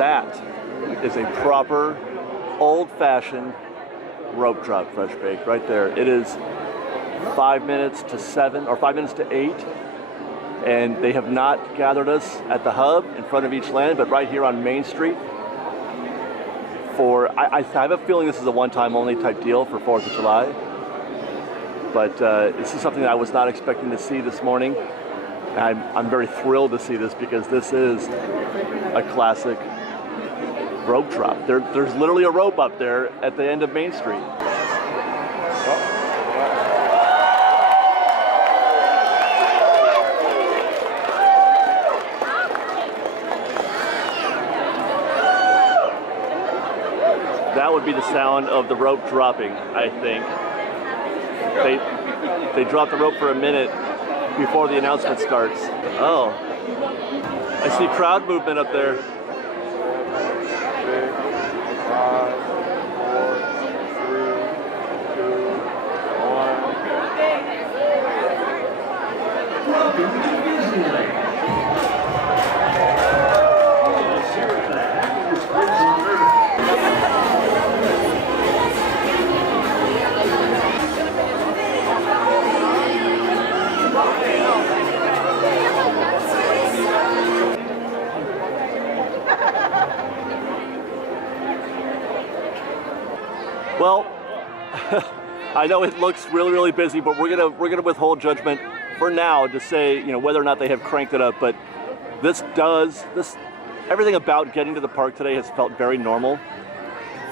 That is a proper, old-fashioned rope drop fresh baked right there. It is 5 minutes to 7 or 5 minutes to 8, and they have not gathered us at the hub in front of each land, but right here on Main Street. I have a feeling this is a one-time only type deal for 4th of July, but this is something that I was not expecting to see this morning. I'm very thrilled to see this because this is a classic rope drop. There's literally a rope up there at the end of Main Street. That would be the sound of the rope dropping, I think. They drop the rope for a minute before the announcement starts. Oh, I see crowd movement up there. 5, 4, 3, 2, 1. Welcome to Disneyland. Well, I know it looks really, really busy, but we're gonna withhold judgment for now to say, whether or not they have cranked it up. But everything about getting to the park today has felt very normal,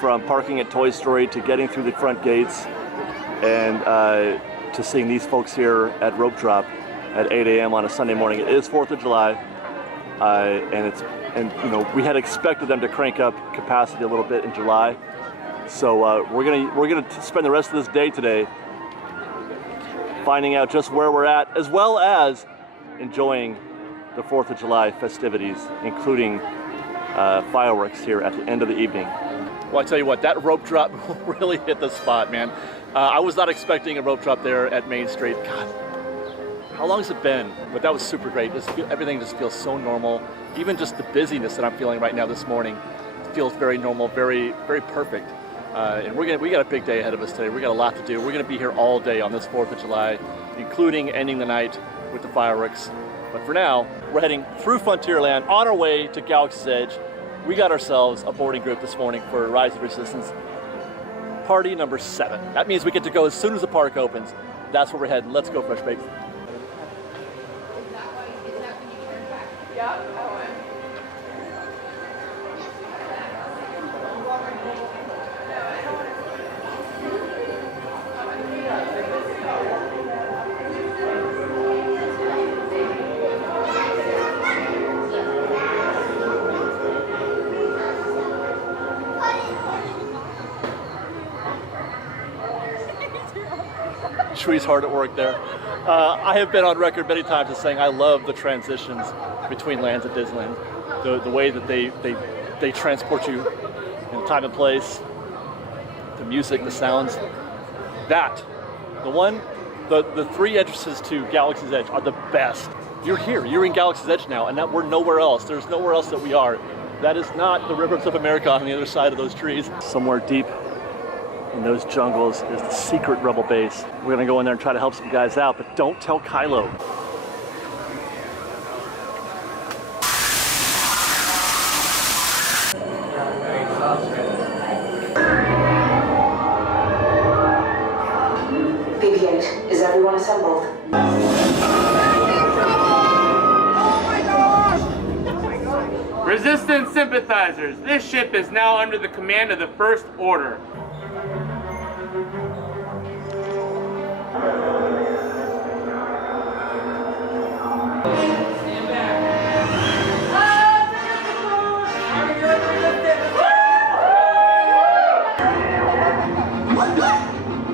from parking at Toy Story to getting through the front gates, and to seeing these folks here at Rope Drop at 8 a.m. on a Sunday morning. It is 4th of July, and we had expected them to crank up capacity a little bit in July. So we're gonna spend the rest of this day today finding out just where we're at, as well as enjoying the 4th of July festivities, including fireworks here at the end of the evening. Well, I tell you what, that rope drop really hit the spot, man. I was not expecting a rope drop there at Main Street. God, how long has it been? But that was super great. Everything just feels so normal. Even just the busyness that I'm feeling right now this morning feels very normal, very, very perfect. And we got a big day ahead of us today. We got a lot to do. We're going to be here all day on this 4th of July, including ending the night with the fireworks. But for now, we're heading through Frontierland on our way to Galaxy's Edge. We got ourselves a boarding group this morning for Rise of Resistance, party number 7. That means we get to go as soon as the park opens. That's where we're heading. Let's go, FreshBaked. Shui's hard at work there. I have been on record many times as saying I love the transitions between lands at Disneyland. The way that they transport you in time and place, the music, the sounds. The 3 entrances to Galaxy's Edge are the best. You're here, you're in Galaxy's Edge now, and we're nowhere else. There's nowhere else that we are. That is not the rivers of America on the other side of those trees. Somewhere deep in those jungles is the secret rebel base. We're gonna go in there and try to help some guys out, but don't tell Kylo. BB-8, is everyone assembled? Resistance sympathizers, this ship is now under the command of the First Order.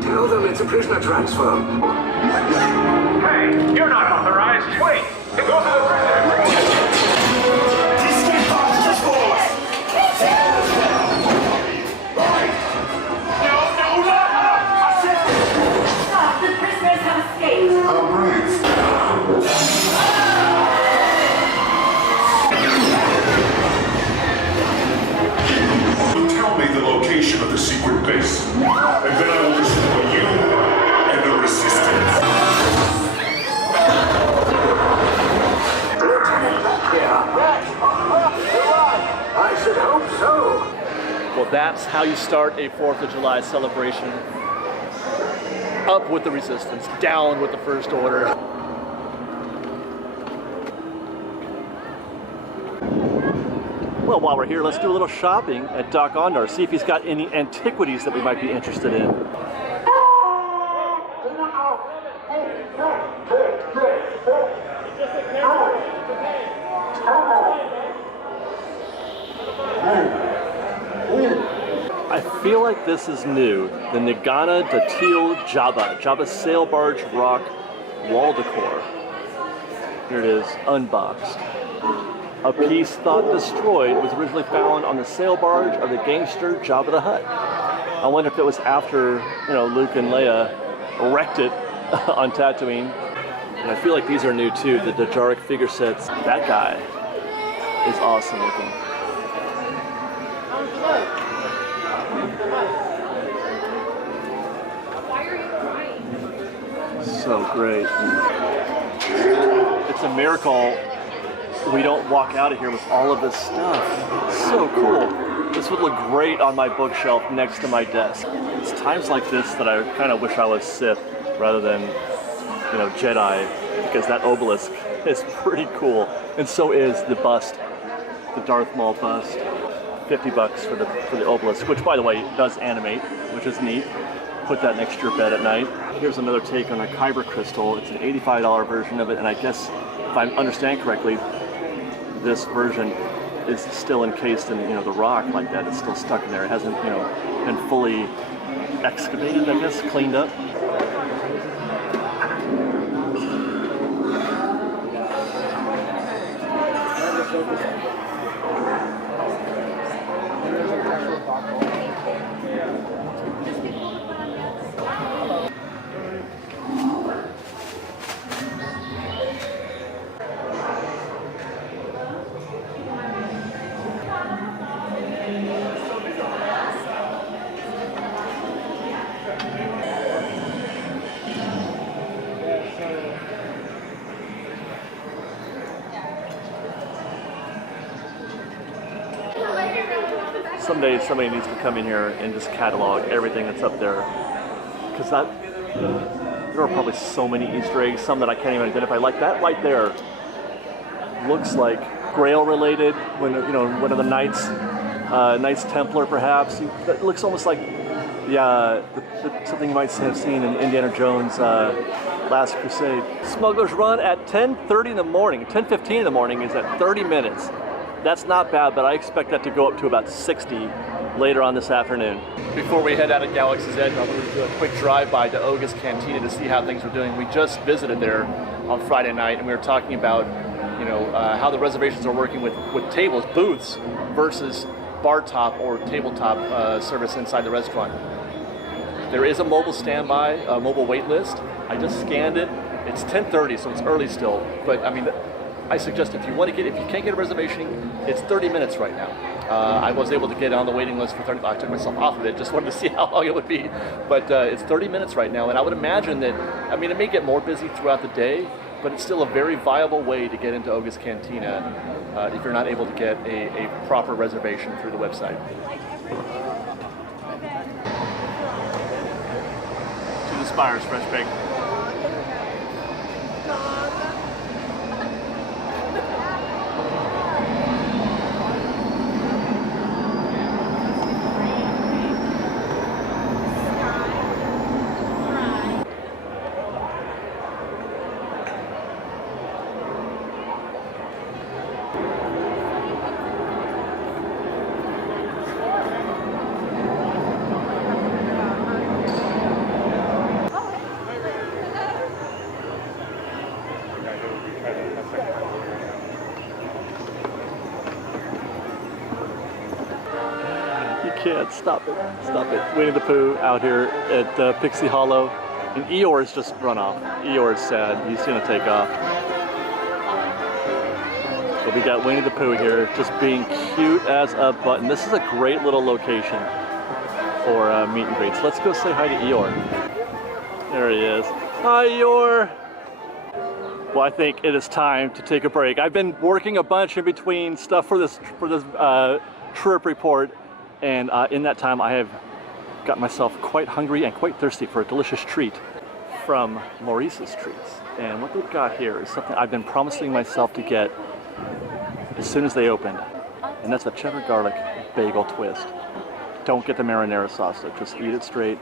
Tell them it's a prisoner transfer. Hey, you're not authorized. Wait, it goes to the prisoner. Stop, the prisoners have escaped. So that's how you start a 4th of July celebration. Up with the resistance, down with the First Order. Well, while we're here, let's do a little shopping at Doc Ondar, see if he's got any antiquities that we might be interested in. I feel like this is new. The Nagana Datil Jabba. Jabba's sail barge rock wall decor. Here it is, unboxed. A piece thought destroyed was originally found on the sail barge of the gangster Jabba the Hutt. I wonder if it was after, Luke and Leia wrecked it on Tatooine. And I feel like these are new too, the Dajaric figure sets. That guy is awesome looking. So great. It's a miracle we don't walk out of here with all of this stuff. So cool. This would look great on my bookshelf next to my desk. It's times like this that I kind of wish I was Sith rather than, Jedi, because that obelisk is pretty cool. And so is the bust, the Darth Maul bust. $50 for the obelisk, which by the way does animate, which is neat. Put that next to your bed at night. Here's another take on a Kyber crystal. It's an $85 version of it, and I guess if I understand correctly, this version is still encased in the rock like that. It's still stuck in there. It hasn't been fully excavated, I guess, cleaned up. Someday somebody needs to come in here and just catalog everything that's up there, because there are probably so many Easter eggs, some that I can't even identify. Like that right there looks like Grail related, when one of the Knights Templar perhaps. That looks almost like something you might have seen in Indiana Jones' Last Crusade. Smuggler's Run at 10:30 in the morning. 10:15 in the morning is at 30 minutes. That's not bad, but I expect that to go up to about 60 later on this afternoon. Before we head out of Galaxy's Edge, I'm going to do a quick drive-by to Oga's Cantina to see how things are doing. We just visited there on Friday night, and we were talking about, how the reservations are working with tables, booths, versus bar top or tabletop service inside the restaurant. There is a mobile standby, a mobile wait list. I just scanned it. It's 10:30, so it's early still, but I suggest if you can't get a reservation, it's 30 minutes right now. I was able to get on the waiting list for 30. I took myself off of it, just wanted to see how long it would be. But it's 30 minutes right now, and I would imagine that, it may get more busy throughout the day, but it's still a very viable way to get into Oga's Cantina if you're not able to get a proper reservation through the website. To the Spires, FreshBaked. Can't stop it. Winnie the Pooh out here at Pixie Hollow, and Eeyore's just run off. Eeyore's sad. He's gonna take off. But we got Winnie the Pooh here, just being cute as a button. This is a great little location for meet and greets. Let's go say hi to Eeyore. There he is. Hi, Eeyore. Well, I think it is time to take a break. I've been working a bunch in between stuff for this trip report. And in that time, I have got myself quite hungry and quite thirsty for a delicious treat from Maurice's Treats. And what they've got here is something I've been promising myself to get as soon as they opened. And that's a cheddar garlic bagel twist. Don't get the marinara sauce, though. Just eat it straight.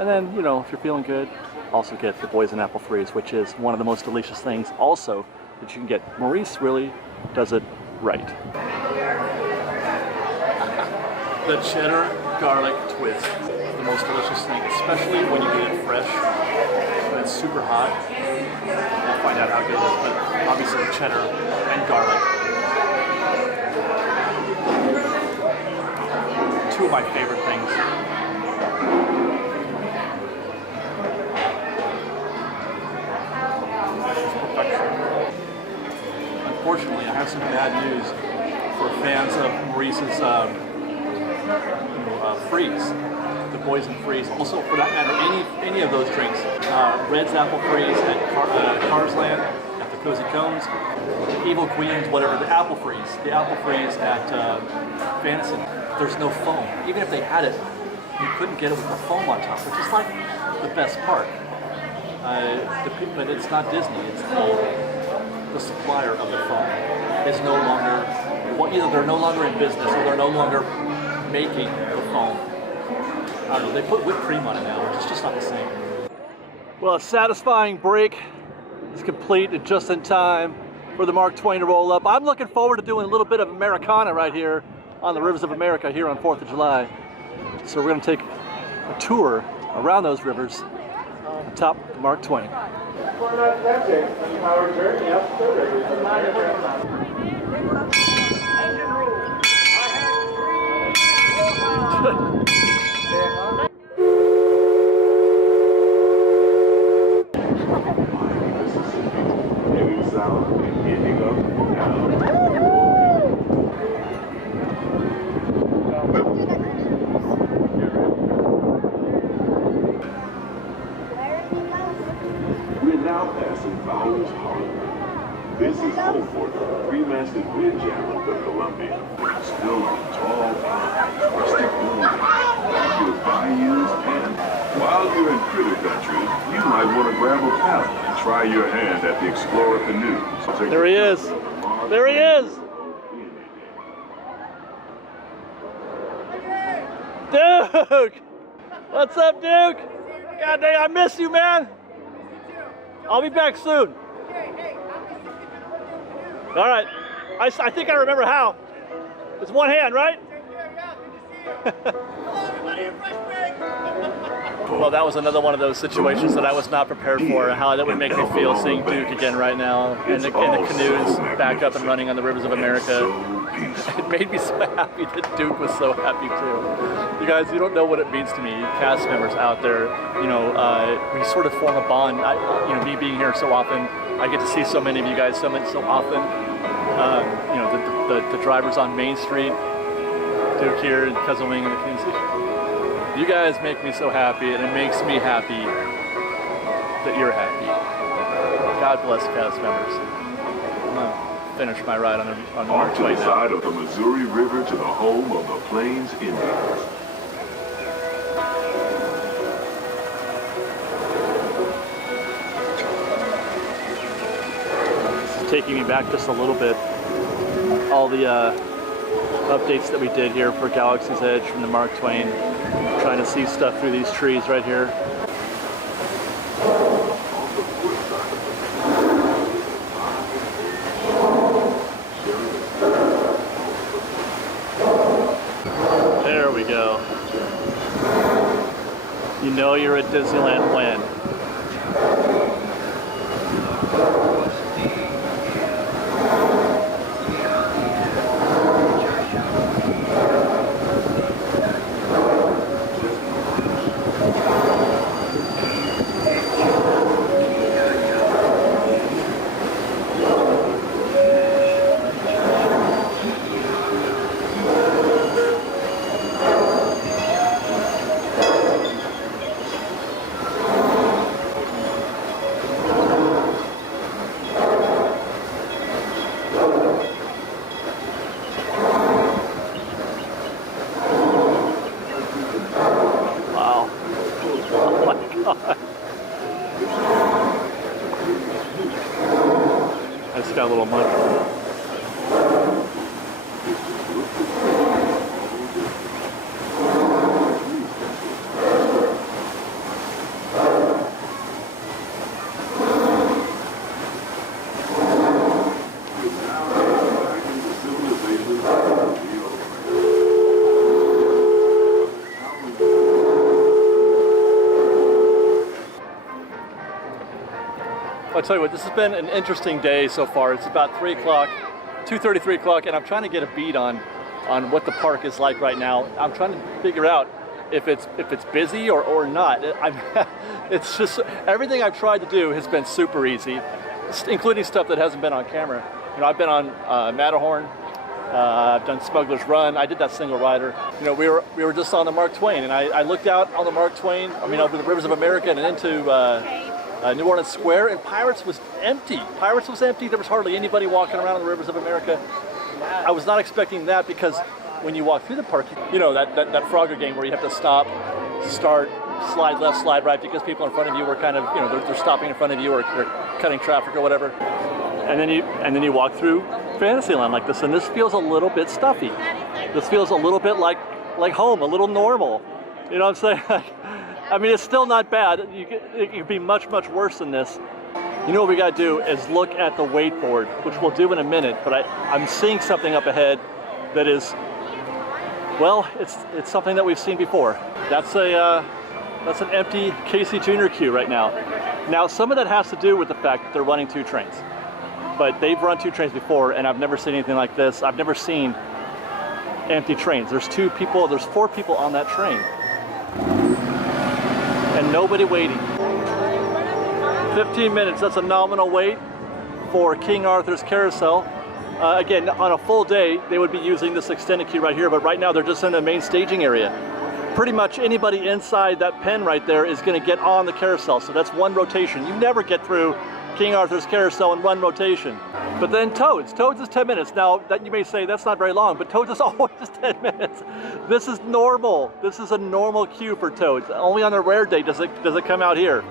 And then, you know, if you're feeling good, also get the Boys and Apple Freeze, which is one of the most delicious things also that you can get. Maurice really does it right. The cheddar garlic twist is the most delicious thing, especially when you get it fresh, when it's super hot. We'll find out how good it is, but obviously cheddar and garlic. Two of my favorite things. Unfortunately, I have some bad news for fans of Maurice's freeze, the Poison Freeze. Also, for that matter, any of those drinks. Red's Apple Freeze at Cars Land, at the Cozy Cones, Evil Queens, whatever, the Apple Freeze at Fantasyland. There's no foam. Even if they had it, you couldn't get it with the foam on top, which is like the best part. But it's not Disney, it's the supplier of the foam is no longer, well, either they're no longer in business or they're no longer making the foam. I don't know, they put whipped cream on it now, which is just not the same. Well, a satisfying break is completed just in time for the Mark Twain to roll up. I'm looking forward to doing a little bit of Americana right here on the rivers of America here on 4th of July. So we're going to take a tour around those rivers atop the Mark Twain. We're not attempting our journey up the river. We're now passing Fowler's Harbor. This is home for the three-masted windjammer of the Columbia. Still on tall pines, rustic buildings, your bayous, and while you're in Critter Country, you might want to grab a paddle and try your hand at the Explorer canoe. So there he is. There he is. Duke! What's up, Duke? God dang, I miss you, man. I'll be back soon. All right. I think I remember how. It's one hand, right? Hello, everybody at FreshBaked. Well, that was another one of those situations that I was not prepared for. How that would make me feel seeing Duke again right now, and the canoes back up and running on the rivers of America. It made me so happy that Duke was so happy too. You guys, you don't know what it means to me, cast members out there. You know, we sort of form a bond. You know, me being here so often, I get to see so many of you guys so often. You know, the drivers on Main Street, Duke here, and Cousin Wing in the community. You guys make me so happy, and it makes me happy that you're happy. God bless cast members. I'm gonna finish my ride on the Mark Twain now. Side of the Missouri River to the home of the Plains Indians. This is taking me back just a little bit. All the updates that we did here for Galaxy's Edge from the Mark Twain. Trying to see stuff through these trees right here. There we go. You know you're at Disneyland when. I'll tell you what, this has been an interesting day so far. It's about 3 o'clock, 2:30, 3 o'clock, and I'm trying to get a beat on what the park is like right now. I'm trying to figure out if it's busy or not. It's just, everything I've tried to do has been super easy, including stuff that hasn't been on camera. You know, I've been on Matterhorn, I've done Smuggler's Run, I did that single rider. You know, we were just on the Mark Twain, and I looked out on the Mark Twain, I mean over the rivers of America and into New Orleans Square, and Pirates was empty. Pirates was empty, there was hardly anybody walking around on the rivers of America. I was not expecting that because when you walk through the park, you know, that Frogger game where you have to stop, start, slide left, slide right, because people in front of you were kind of, you know, they're stopping in front of you or they're cutting traffic or whatever. And then you walk through Fantasyland like this, and this feels a little bit stuffy. This feels a little bit like home, a little normal. You know what I'm saying? I mean, it's still not bad. It could be much, much worse than this. You know what we got to do is look at the wakeboard, which we'll do in a minute, but I'm seeing something up ahead that is, well, it's something that we've seen before. That's an empty Casey Jr. queue right now. Now, some of that has to do with the fact that they're running 2 trains. But they've run 2 trains before, and I've never seen anything like this. I've never seen empty trains. There's 4 people on that train. And nobody waiting. 15 minutes, that's a nominal wait for King Arthur's Carousel. Again, on a full day, they would be using this extended queue right here, but right now they're just in the main staging area. Pretty much anybody inside that pen right there is gonna get on the carousel, so that's 1 rotation. You never get through King Arthur's Carousel in 1 rotation. But then Toads is 10 minutes. Now, that you may say that's not very long, but Toads is always 10 minutes. This is normal. This is a normal queue for Toads. Only on a rare day does it come out here.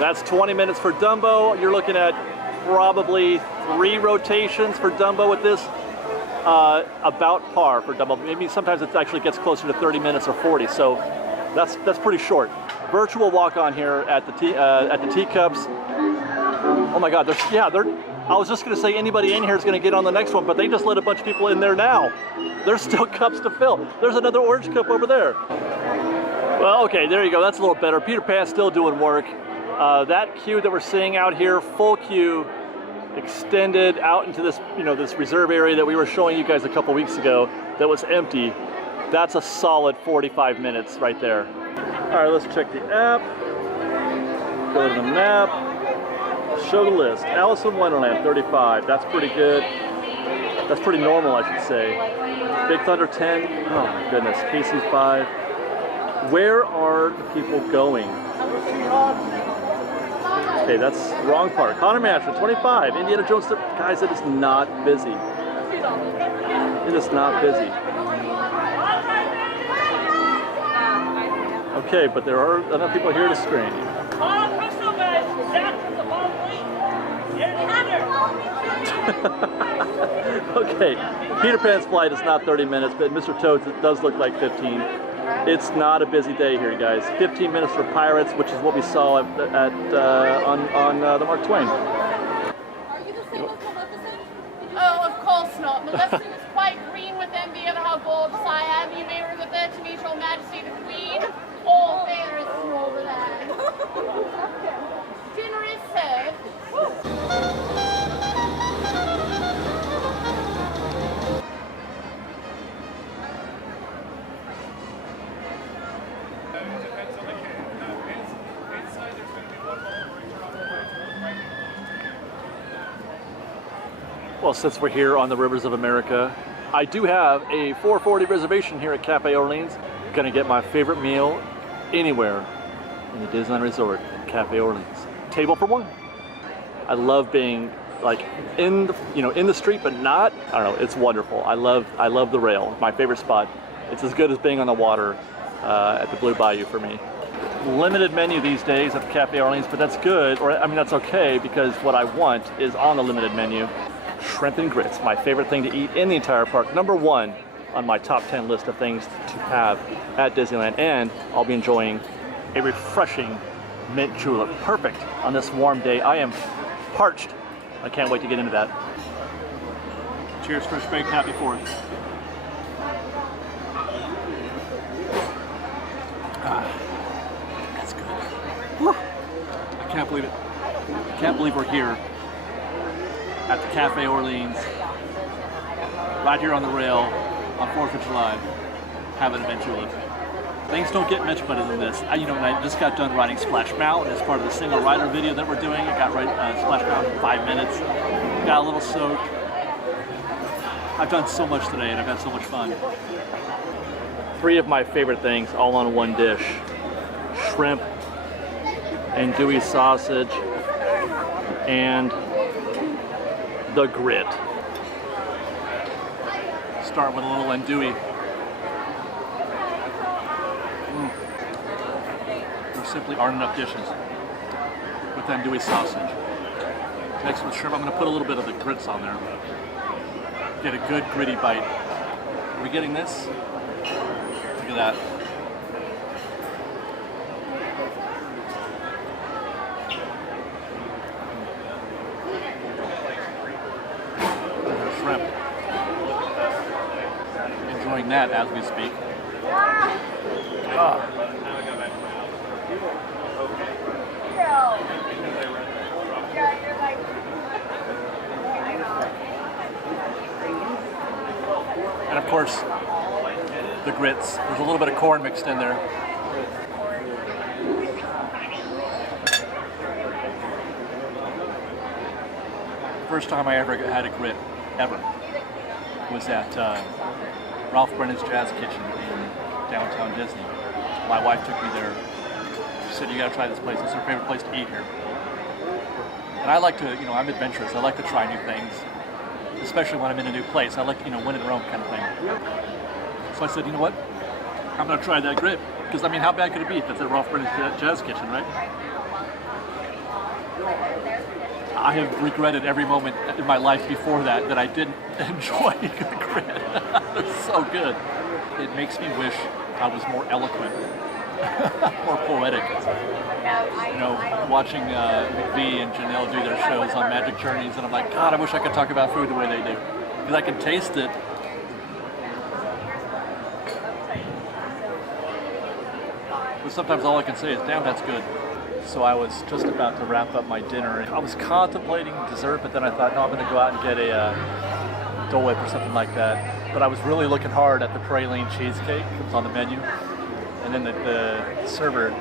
That's 20 minutes for Dumbo. You're looking at probably 3 rotations for Dumbo with this. About par for Dumbo. Maybe sometimes it actually gets closer to 30 minutes or 40, so that's pretty short. Virtual walk-on here at the Teacups. Oh my God, I was just gonna say anybody in here is gonna get on the next one, but they just let a bunch of people in there now. There's still cups to fill. There's another orange cup over there. Well, okay, there you go, that's a little better. Peter Pan's still doing work. That queue that we're seeing out here, full queue, extended out into this, you know, this reserve area that we were showing you guys a couple weeks ago that was empty. That's a solid 45 minutes right there. All right, let's check the app. Go to the map. Show the list. Alice in Wonderland, 35. That's pretty good. That's pretty normal, I should say. Big Thunder, 10. Oh my goodness. Casey's 5. Where are the people going? Okay, that's wrong part. Haunted Mansion, 25. Indiana Jones, guys, it is not busy. It is not busy. Okay, but there are enough people here to screen. Okay, Peter Pan's flight is not 30 minutes, but Mr. Toad's it does look like 15. It's not a busy day here, guys. 15 minutes for Pirates, which is what we saw on the Mark Twain. Are you the same as Maleficent? Oh, of course not. Maleficent is quite green with envy of how gorgeous I am. You may refer to me, Your Majesty the Queen, or fairest over there. Dinner is served. Well, since we're here on the Rivers of America, I do have a 4:40 reservation here at Cafe Orleans. Gonna get my favorite meal anywhere in the Disneyland Resort, Cafe Orleans. Table for 1. I love being like in the street, but not. I don't know. It's wonderful. I love the rail. My favorite spot. It's as good as being on the water at the Blue Bayou for me. Limited menu these days at the Cafe Orleans, but that's good. Or I mean, that's okay because what I want is on the limited menu. Shrimp and grits, my favorite thing to eat in the entire park. Number 1 on my top 10 list of things to have at Disneyland, and I'll be enjoying a refreshing mint julep. Perfect on this warm day. I am parched. I can't wait to get into that. Cheers, FreshBaked. Happy 4th. That's good. Whew. I can't believe it. can't believe we're here at the Cafe Orleans, right here on the rail on 4th of July, having a vent julep. Things don't get much better than this. I just got done riding Splash Mountain as part of the single rider video that we're doing. I got Splash Mountain in 5 minutes. Got a little soaked. I've done so much today and I've had so much fun. 3 of my favorite things all on one dish. Shrimp andouille sausage and the grit. Start with a little andouille. There simply aren't enough dishes with andouille sausage. Next with shrimp, I'm going to put a little bit of the grits on there. Get a good gritty bite. Are we getting this? Look at that. Shrimp. Enjoying that as we speak. And of course, the grits. There's a little bit of corn mixed in there. First time I ever had a grit, ever, was at Ralph Brennan's Jazz Kitchen in downtown Disney. My wife took me there. She said, "You gotta try this place. It's her favorite place to eat here." And I like to, I'm adventurous. I like to try new things, especially when I'm in a new place. I like, when in Rome kind of thing. So I said, you know what? I'm gonna try that grit. Because, how bad could it be if it's at Ralph Brennan's Jazz Kitchen, right? I have regretted every moment in my life before that I didn't enjoy the grit. It's so good. It makes me wish I was more eloquent, more poetic. Watching V and Janelle do their shows on Magic Journeys, and I'm like, God, I wish I could talk about food the way they do. Because I can taste it. But sometimes all I can say is, damn, that's good. So I was just about to wrap up my dinner. I was contemplating dessert, but then I thought, no, I'm going to go out and get a Dole Whip or something like that. But I was really looking hard at the praline cheesecake that was on the menu. And then the server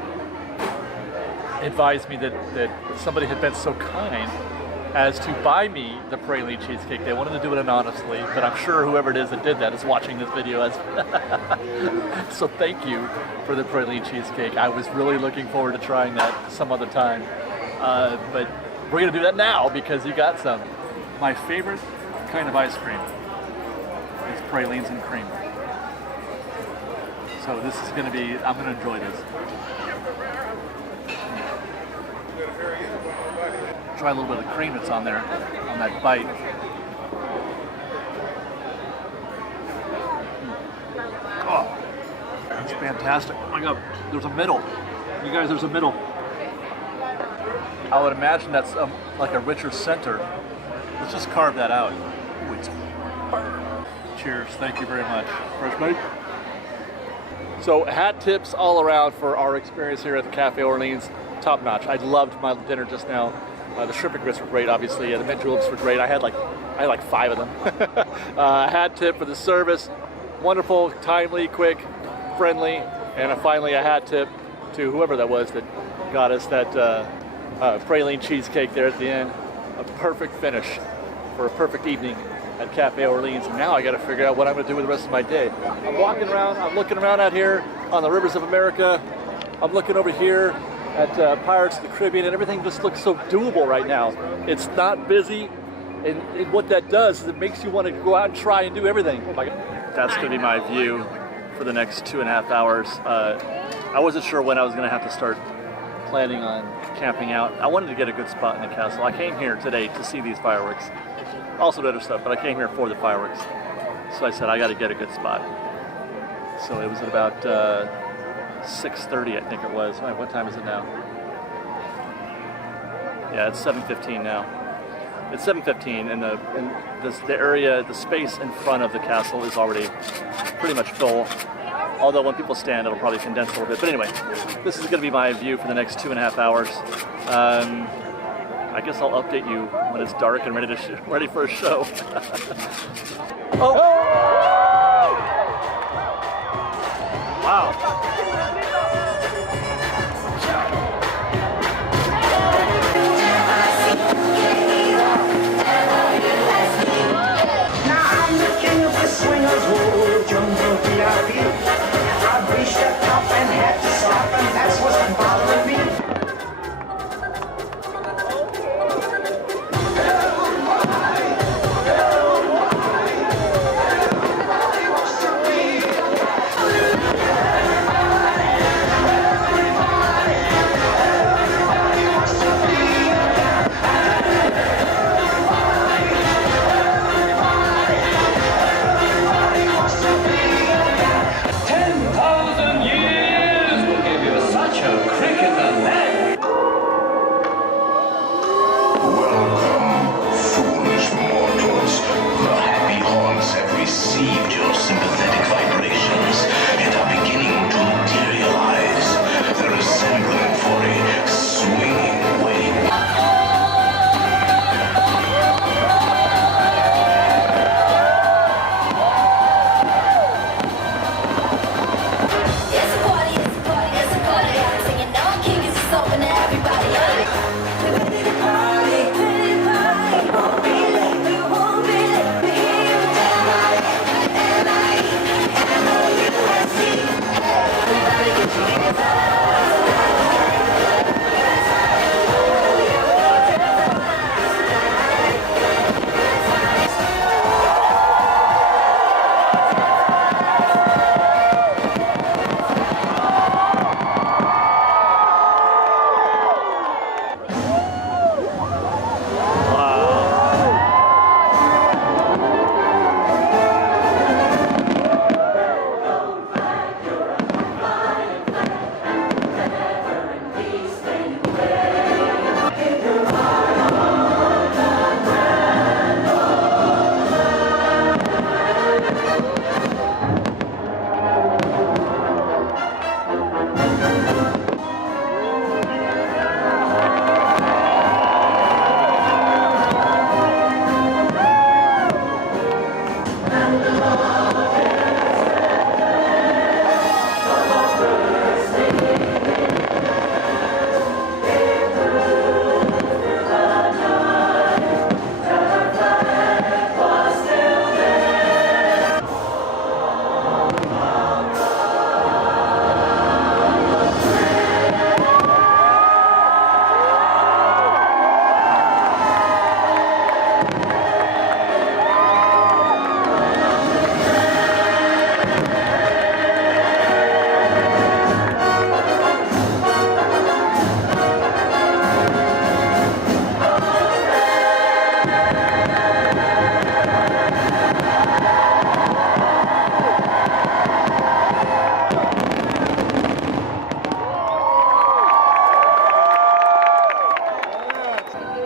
advised me that somebody had been so kind as to buy me the praline cheesecake. They wanted to do it anonymously, but I'm sure whoever it is that did that is watching this video. So thank you for the praline cheesecake. I was really looking forward to trying that some other time. But we're gonna do that now because you got some. My favorite kind of ice cream is pralines and cream. So this is gonna be, I'm gonna enjoy this. Try a little bit of the cream that's on there, on that bite. Oh, that's fantastic. Oh my God, there's a middle. You guys, there's a middle. I would imagine that's like a richer center. Let's just carve that out. Cheers, thank you very much. FreshBaked. So hat tips all around for our experience here at the Cafe Orleans. Top notch. I loved my dinner just now. The shrimp and grits were great, obviously. The mint juleps were great. I had like 5 of them. Hat tip for the service. Wonderful, timely, quick, friendly. And finally a hat tip to whoever that was that got us that praline cheesecake there at the end. A perfect finish for a perfect evening at Cafe Orleans. And now I got to figure out what I'm going to do with the rest of my day. I'm walking around, I'm looking around out here on the rivers of America. I'm looking over here at Pirates of the Caribbean, and everything just looks so doable right now. It's not busy, and what that does is it makes you want to go out and try and do everything. Oh my God. That's going to be my view for the next 2.5 hours. I wasn't sure when I was going to have to start planning on camping out. I wanted to get a good spot in the castle. I came here today to see these fireworks. Also other stuff, but I came here for the fireworks. So I said, I got to get a good spot. So it was at about 6:30, I think it was. What time is it now? Yeah, it's 7:15 now. It's 7:15, and the area, the space in front of the castle is already pretty much full. Although when people stand, it'll probably condense a little bit. But anyway, this is going to be my view for the next 2.5 hours. I guess I'll update you when it's dark and ready for a show. Oh! Wow. Now I'm the king of the swingers, oh, jungle VIP. I reached the top and had to stop, and that's what's bothering me. Received your sympathetic vibrations and are beginning to materialize. They're assembling for a swinging wave. It's a party, it's a party, it's a party. I'm singing no king is open to everybody. We're ready to party, ready to party. We won't be late, we won't be late. We hear you M-I-M-O-U-S-E. Everybody get your hands up.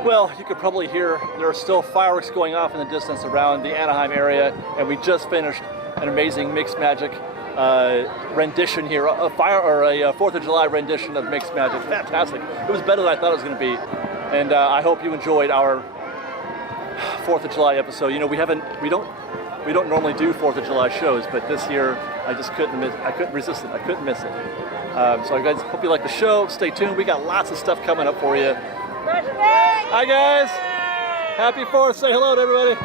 Well, you could probably hear there are still fireworks going off in the distance around the Anaheim area, and we just finished an amazing Mixed Magic rendition here, a 4th of July rendition of Mixed Magic. Fantastic. It was better than I thought it was going to be, and I hope you enjoyed our 4th of July episode. You know, we don't normally do 4th of July shows, but this year I just couldn't resist it. I couldn't miss it. So guys, hope you like the show. Stay tuned. We got lots of stuff coming up for you. Hi guys! Happy 4th! Say hello to everybody!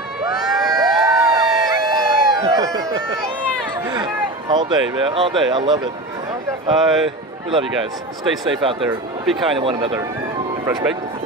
All day, man. All day. I love it. We love you guys. Stay safe out there. Be kind to one another. FreshBaked.